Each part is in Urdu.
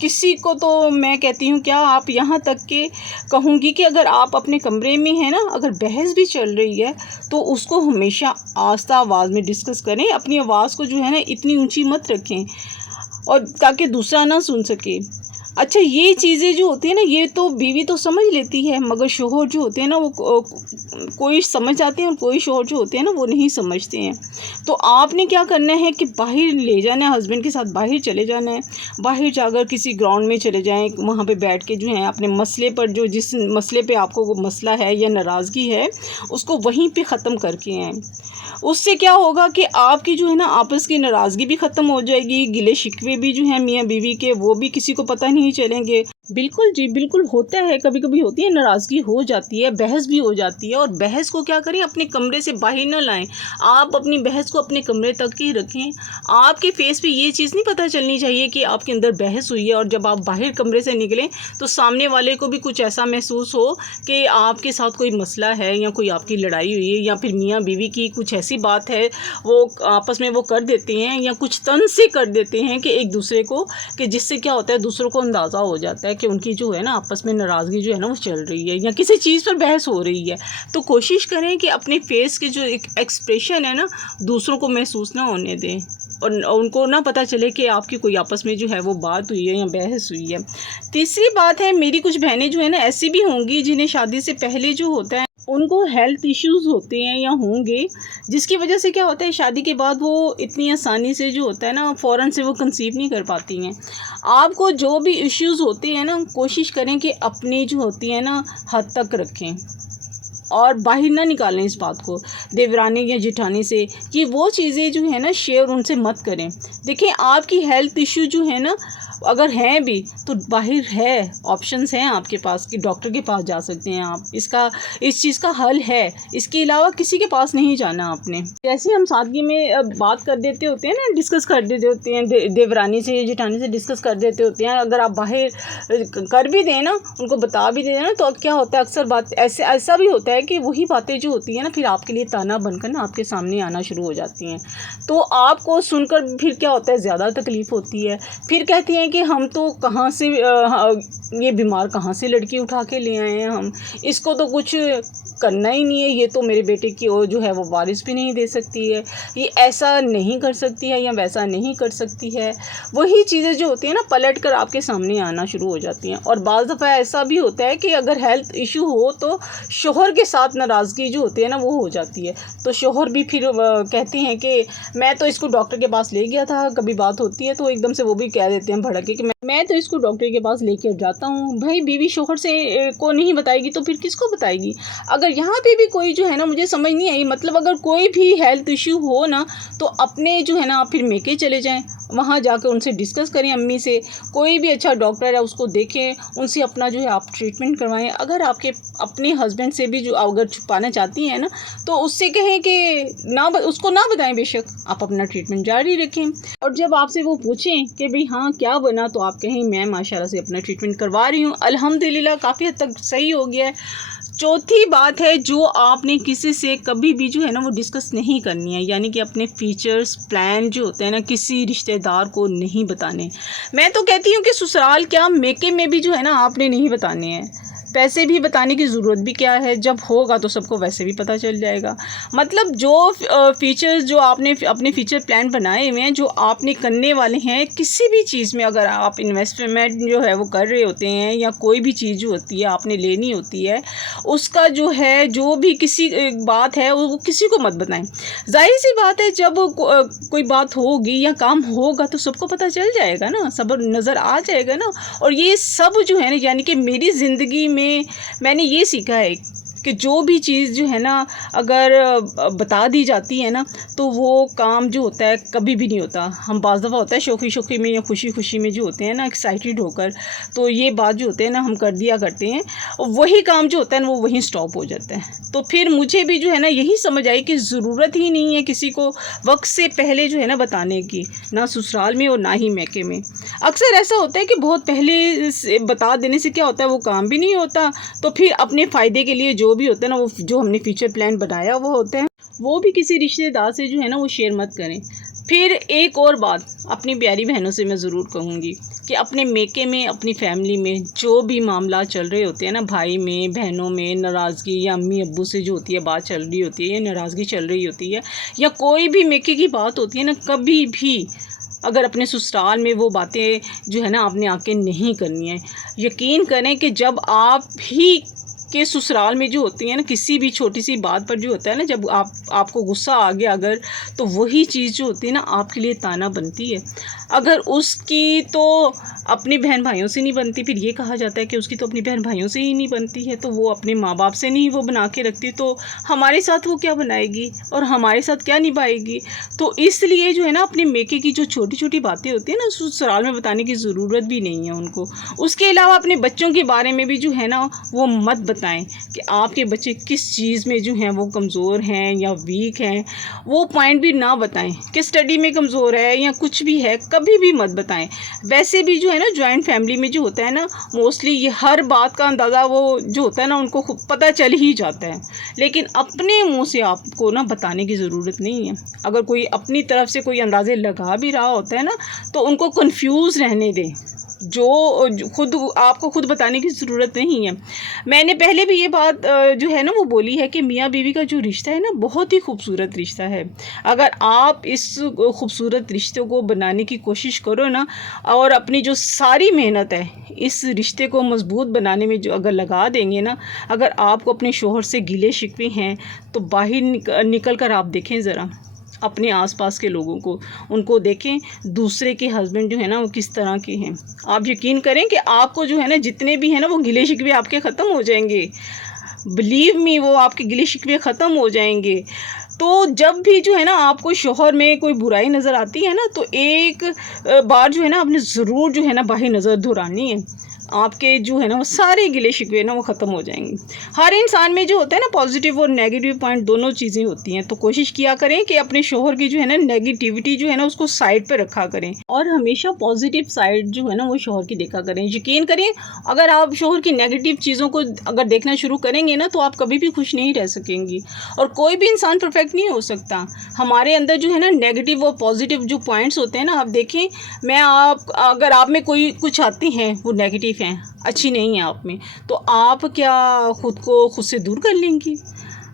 کسی کو تو میں کہتی ہوں کیا آپ یہاں تک کہ کہوں گی کہ اگر آپ اپنے کمرے میں ہیں نا، اگر بحث بھی چل رہی ہے تو اس کو ہمیشہ آہستہ آواز میں ڈسکس کریں، اپنی آواز کو جو ہے نا اتنی اونچی مت رکھیں اور تاکہ دوسرا نہ سن سکے۔ اچھا، یہ چیزیں جو ہوتی ہیں نا، یہ تو بیوی تو سمجھ لیتی ہے، مگر شوہر جو ہوتے ہیں نا وہ کوئی سمجھ جاتے ہیں اور کوئی شوہر جو ہوتے ہیں نا وہ نہیں سمجھتے ہیں۔ تو آپ نے کیا کرنا ہے کہ باہر لے جانا ہے، ہسبینڈ کے ساتھ باہر چلے جانا ہے، باہر جا کر کسی گراؤنڈ میں چلے جائیں، وہاں پہ بیٹھ کے جو ہے اپنے مسئلے پر، جس مسئلے پہ آپ کو وہ مسئلہ ہے یا ناراضگی ہے، اس کو وہیں پہ ختم کر کے آئیں۔ اس سے کیا ہوگا کہ آپ کی جو ہے نا آپس کی ناراضگی بھی ختم ہو جائے گی، گلے شکوے بھی جو ہیں میاں بیوی کے وہ بھی کسی کو پتہ نہیں چلیں گے۔ بالکل جی، بالکل ہوتا ہے، کبھی کبھی ہوتی ہے، ناراضگی ہو جاتی ہے، بحث بھی ہو جاتی ہے، اور بحث کو کیا کریں، اپنے کمرے سے باہر نہ لائیں، آپ اپنی بحث کو اپنے کمرے تک ہی رکھیں۔ آپ کے فیس پہ یہ چیز نہیں پتہ چلنی چاہیے کہ آپ کے اندر بحث ہوئی ہے، اور جب آپ باہر کمرے سے نکلیں تو سامنے والے کو بھی کچھ ایسا محسوس ہو کہ آپ کے ساتھ کوئی مسئلہ ہے یا کوئی آپ کی لڑائی ہوئی ہے، یا پھر میاں بیوی کی کچھ ایسی بات ہے وہ آپس میں وہ کر دیتے ہیں یا کچھ طنز سے کر دیتے ہیں کہ ایک دوسرے کو، کہ جس سے کیا ہوتا ہے دوسروں کو اندازہ ہو جاتا ہے کہ ان کی جو ہے نا آپس میں ناراضگی جو ہے نا وہ چل رہی ہے یا کسی چیز پر بحث ہو رہی ہے۔ تو کوشش کریں کہ اپنے فیس کے جو ایک ایکسپریشن ہے نا دوسروں کو محسوس نہ ہونے دیں، اور ان کو نہ پتہ چلے کہ آپ کی کوئی آپس میں جو ہے وہ بات ہوئی ہے یا بحث ہوئی ہے۔ تیسری بات ہے، میری کچھ بہنیں جو ہیں نا ایسی بھی ہوں گی جنہیں شادی سے پہلے جو ہوتا ہے ان کو ہیلتھ ایشوز ہوتے ہیں یا ہوں گے، جس کی وجہ سے کیا ہوتا ہے شادی کے بعد وہ اتنی آسانی سے جو ہوتا ہے نا فوراً سے وہ کنسیو نہیں کر پاتی ہیں۔ آپ کو جو بھی ایشوز ہوتے ہیں نا کوشش کریں کہ اپنی جو ہوتی ہے نا حد تک رکھیں، اور باہر نہ نکالیں اس بات کو دیورانی یا جٹھانی سے، کہ وہ چیزیں جو ہیں نا شیئر ان سے مت کریں۔ دیکھیں، آپ کی ہیلتھ ایشو جو ہے نا اگر ہیں بھی تو باہر ہے، آپشنز ہیں آپ کے پاس کہ ڈاکٹر کے پاس جا سکتے ہیں آپ، اس چیز کا حل ہے، اس کے علاوہ کسی کے پاس نہیں جانا آپ نے۔ جیسے ہم سادگی میں بات کر دیتے ہوتے ہیں نا، ڈسکس کر دیتے ہوتے ہیں دیورانی سے جٹھانی سے ڈسکس کر دیتے ہوتے ہیں، اگر آپ باہر کر بھی دیں نا، ان کو بتا بھی دیں نا، تو کیا ہوتا ہے اکثر بات ایسا بھی ہوتا ہے کہ وہی باتیں جو ہوتی ہیں نا پھر آپ کے لیے تانا بن کر نا آپ کے سامنے آنا شروع ہو جاتی ہیں، تو آپ کو سن کر پھر کیا ہوتا ہے زیادہ تکلیف ہوتی ہے، پھر کہتی ہیں کہ ہم تو کہاں سے یہ بیمار کہاں سے لڑکی اٹھا کے لے آئے ہیں، ہم اس کو تو کچھ کرنا ہی نہیں ہے، یہ تو میرے بیٹے کی جو ہے وہ وارث بھی نہیں دے سکتی ہے، یہ ایسا نہیں کر سکتی ہے یا ویسا نہیں کر سکتی ہے۔ وہی چیزیں جو ہوتی ہیں نا پلٹ کر آپ کے سامنے آنا شروع ہو جاتی ہیں، اور بعض دفعہ ایسا بھی ہوتا ہے کہ اگر ہیلتھ ایشو ہو تو شوہر کے ساتھ ناراضگی جو ہوتی ہے نا وہ ہو جاتی ہے، تو شوہر بھی پھر کہتے ہیں کہ میں تو اس کو ڈاکٹر کے پاس لے گیا تھا، کبھی بات ہوتی ہے تو ایک دم سے وہ بھی کہہ دیتے ہیں بھڑک کے کہ میں تو اس کو ڈاکٹر کے پاس لے کے جاتا ہوں۔ بھائی بیوی شوہر سے کو نہیں بتائے گی تو پھر کس کو بتائے گی؟ اگر یہاں پہ بھی کوئی جو ہے نا مجھے سمجھ نہیں آئی، مطلب اگر کوئی بھی ہیلتھ ایشو ہو نا تو اپنے جو ہے نا آپ پھر میکے چلے جائیں، وہاں جا کے ان سے ڈسکس کریں، امی سے کوئی بھی اچھا ڈاکٹر ہے اس کو دیکھیں، ان سے اپنا جو ہے آپ ٹریٹمنٹ کروائیں۔ اگر آپ کے اپنے ہسبینڈ سے بھی جو اگر چھپانا چاہتی ہیں نا تو اس سے کہیں کہ اس کو نہ بتائیں، بے شک آپ اپنا ٹریٹمنٹ جاری رکھیں، اور جب آپ سے وہ پوچھیں کہ بھئی ہاں کیا بنا تو آپ کہیں میں ماشاءاللہ سے اپنا ٹریٹمنٹ کروا رہی ہوں، الحمدللہ کافی حد تک صحیح ہو گیا ہے۔ چوتھی بات ہے جو آپ نے کسی سے کبھی بھی جو ہے نا وہ ڈسکس نہیں کرنی ہے، یعنی کہ اپنے فیچرز پلان جو ہوتے ہیں نا کسی رشتہ دار کو نہیں بتانے۔ میں تو کہتی ہوں کہ سسرال کیا میکے میں بھی جو ہے نا آپ نے نہیں بتانے ہیں، پیسے بھی بتانے کی ضرورت بھی کیا ہے، جب ہوگا تو سب کو ویسے بھی پتہ چل جائے گا۔ مطلب جو فیچرز جو آپ نے اپنے فیچر پلان بنائے ہوئے ہیں، جو آپ نے کرنے والے ہیں کسی بھی چیز میں، اگر آپ انویسٹمنٹ جو ہے وہ کر رہے ہوتے ہیں یا کوئی بھی چیز جو ہوتی ہے آپ نے لینی ہوتی ہے، اس کا جو ہے جو بھی کسی بات ہے وہ کسی کو مت بتائیں۔ ظاہر سی بات ہے جب کوئی بات ہوگی یا کام ہوگا تو سب کو پتہ چل جائے گا نا، سب نظر آ جائے گا نا، اور یہ سب جو ہے نا یعنی کہ میری زندگی میں نے یہ سیکھا ہے کہ جو بھی چیز جو ہے نا اگر بتا دی جاتی ہے نا تو وہ کام جو ہوتا ہے کبھی بھی نہیں ہوتا۔ ہم بعض دفعہ ہوتا ہے شوخی میں یا خوشی میں جو ہوتے ہیں نا ایکسائٹیڈ ہو کر، تو یہ بات جو ہوتے ہیں نا ہم کر دیا کرتے ہیں، وہی کام جو ہوتا ہے نا وہ وہیں سٹاپ ہو جاتا ہے۔ تو پھر مجھے بھی جو ہے نا یہی سمجھ آئی کہ ضرورت ہی نہیں ہے کسی کو وقت سے پہلے جو ہے نا بتانے کی، نہ سسرال میں اور نہ ہی میکے میں۔ اکثر ایسا ہوتا ہے کہ بہت پہلے سے بتا دینے سے کیا ہوتا ہے وہ کام بھی نہیں ہوتا، تو پھر اپنے فائدے کے لیے جو بھی ہوتا ہے نا وہ جو ہم نے فیچر پلان بنایا وہ ہوتا ہے وہ بھی کسی رشتہ دار سے جو ہے نا وہ شیئر مت کریں۔ پھر ایک اور بات اپنی پیاری بہنوں سے میں ضرور کہوں گی کہ اپنے میکے میں اپنی فیملی میں جو بھی معاملات چل رہے ہوتے ہیں نا، بھائی میں بہنوں میں ناراضگی یا امی ابو سے جو ہوتی ہے بات چل رہی ہوتی ہے یا ناراضگی چل رہی ہوتی ہے یا کوئی بھی میکے کی بات ہوتی ہے نا، کبھی بھی اگر اپنے سسرال میں وہ باتیں جو ہے نا آپ نے آ کے نہیں کرنی ہیں. یقین کریں کہ جب آپ ہی کے سسرال میں جو ہوتی ہیں نا، کسی بھی چھوٹی سی بات پر جو ہوتا ہے نا، جب آپ کو غصہ آ گیا اگر، تو وہی چیز جو ہوتی ہے نا آپ کے لیے تانا بنتی ہے. اگر اس کی تو اپنے بہن بھائیوں سے نہیں بنتی، پھر یہ کہا جاتا ہے کہ اس کی تو اپنی بہن بھائیوں سے ہی نہیں بنتی ہے، تو وہ اپنے ماں باپ سے نہیں وہ بنا کے رکھتی، تو ہمارے ساتھ وہ کیا بنائے گی اور ہمارے ساتھ کیا نبھائے گی. تو اس لیے جو ہے نا اپنے میکے کی جو چھوٹی چھوٹی باتیں ہوتی ہیں نا، سسرال میں بتانے کی ضرورت بھی نہیں ہے ان کو. اس کے علاوہ اپنے بچوں کے بارے میں بھی جو ہے نا وہ مت بتائیں کہ آپ کے بچے کس چیز میں جو ہیں وہ کمزور ہیں یا ویک ہیں. وہ پوائنٹ بھی نہ بتائیں کہ اسٹڈی میں کمزور ہے یا کچھ بھی ہے، کبھی بھی مت بتائیں. ویسے بھی جو ہے نا جوائنٹ فیملی میں جو ہوتا ہے نا، موسٹلی یہ ہر بات کا اندازہ وہ جو ہوتا ہے نا ان کو خود پتہ چل ہی جاتا ہے، لیکن اپنے منہ سے آپ کو نا بتانے کی ضرورت نہیں ہے. اگر کوئی اپنی طرف سے کوئی اندازے لگا بھی رہا ہوتا ہے نا، تو ان کو کنفیوز رہنے دیں، جو خود آپ کو خود بتانے کی ضرورت نہیں ہے. میں نے پہلے بھی یہ بات جو ہے نا وہ بولی ہے کہ میاں بیوی کا جو رشتہ ہے نا بہت ہی خوبصورت رشتہ ہے. اگر آپ اس خوبصورت رشتے کو بنانے کی کوشش کرو نا، اور اپنی جو ساری محنت ہے اس رشتے کو مضبوط بنانے میں جو اگر لگا دیں گے نا، اگر آپ کو اپنے شوہر سے گلے شکوے ہیں تو باہر نکل کر آپ دیکھیں ذرا اپنے آس پاس کے لوگوں کو، ان کو دیکھیں دوسرے کے ہسبینڈ جو ہے نا وہ کس طرح کے ہیں. آپ یقین کریں کہ آپ کو جو ہے نا جتنے بھی ہیں نا وہ گلے شکوے آپ کے ختم ہو جائیں گے. بلیو می، وہ آپ کے گلے شکوے ختم ہو جائیں گے. تو جب بھی جو ہے نا آپ کو شوہر میں کوئی برائی نظر آتی ہے نا، تو ایک بار جو ہے نا آپ نے ضرور جو ہے نا باہر نظر دہرانی ہے. آپ کے جو ہے نا وہ سارے گلے شکوے نا وہ ختم ہو جائیں گے. ہر انسان میں جو ہوتا ہے نا پازیٹیو اور نیگیٹیو پوائنٹ دونوں چیزیں ہوتی ہیں، تو کوشش کیا کریں کہ اپنے شوہر کی جو ہے نا نیگیٹیوٹی جو ہے نا اس کو سائڈ پہ رکھا کریں، اور ہمیشہ پازیٹیو سائڈ جو ہے نا وہ شوہر کی دیکھا کریں. یقین کریں اگر آپ شوہر کی نیگیٹیو چیزوں کو اگر دیکھنا شروع کریں گے نا تو آپ کبھی بھی خوش نہیں رہ سکیں گی. اور کوئی بھی انسان پرفیکٹ نہیں ہو سکتا. ہمارے اندر جو ہے نا نیگیٹیو اور پازیٹیو جو پوائنٹس ہوتے ہیں نا، آپ دیکھیں اگر آپ میں کوئی کچھ آتی ہیں وہ نیگیٹیو ہیں، اچھی نہیں ہیں آپ میں، تو آپ کیا خود کو خود سے دور کر لیں گی؟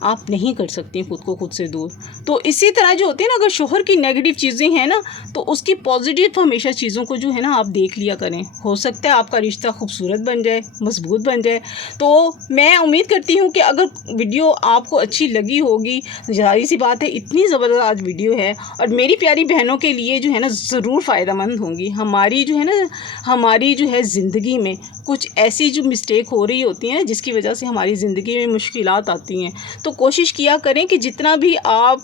آپ نہیں کر سکتی خود کو خود سے دور. تو اسی طرح جو ہوتی ہے نا، اگر شوہر کی نیگیٹیو چیزیں ہیں نا تو اس کی پازیٹیو ہمیشہ چیزوں کو جو ہے نا آپ دیکھ لیا کریں. ہو سکتا ہے آپ کا رشتہ خوبصورت بن جائے، مضبوط بن جائے. تو میں امید کرتی ہوں کہ اگر ویڈیو آپ کو اچھی لگی ہوگی، ظاہر سی بات ہے اتنی زبردست آج ویڈیو ہے، اور میری پیاری بہنوں کے لیے جو ہے نا ضرور فائدہ مند ہوں گی. ہماری جو ہے زندگی میں کچھ ایسی جو مسٹیک ہو رہی ہوتی ہیں جس کی وجہ سے ہماری زندگی میں مشکلات آتی ہیں. تو کوشش کیا کریں کہ جتنا بھی آپ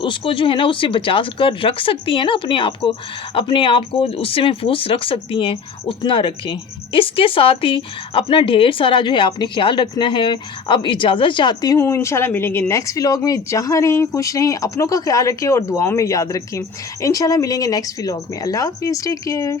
اس کو جو ہے نا اس سے بچا کر رکھ سکتی ہیں نا، اپنے آپ کو اس سے محفوظ رکھ سکتی ہیں، اتنا رکھیں. اس کے ساتھ ہی اپنا ڈھیر سارا جو ہے آپ نے خیال رکھنا ہے. اب اجازت چاہتی ہوں، انشاءاللہ ملیں گے نیکسٹ ولاگ میں. جہاں رہیں خوش رہیں، اپنوں کا خیال رکھیں اور دعاؤں میں یاد رکھیں. انشاءاللہ ملیں گے نیکسٹ ولاگ میں. اللہ حافظ، ٹیک کیئر.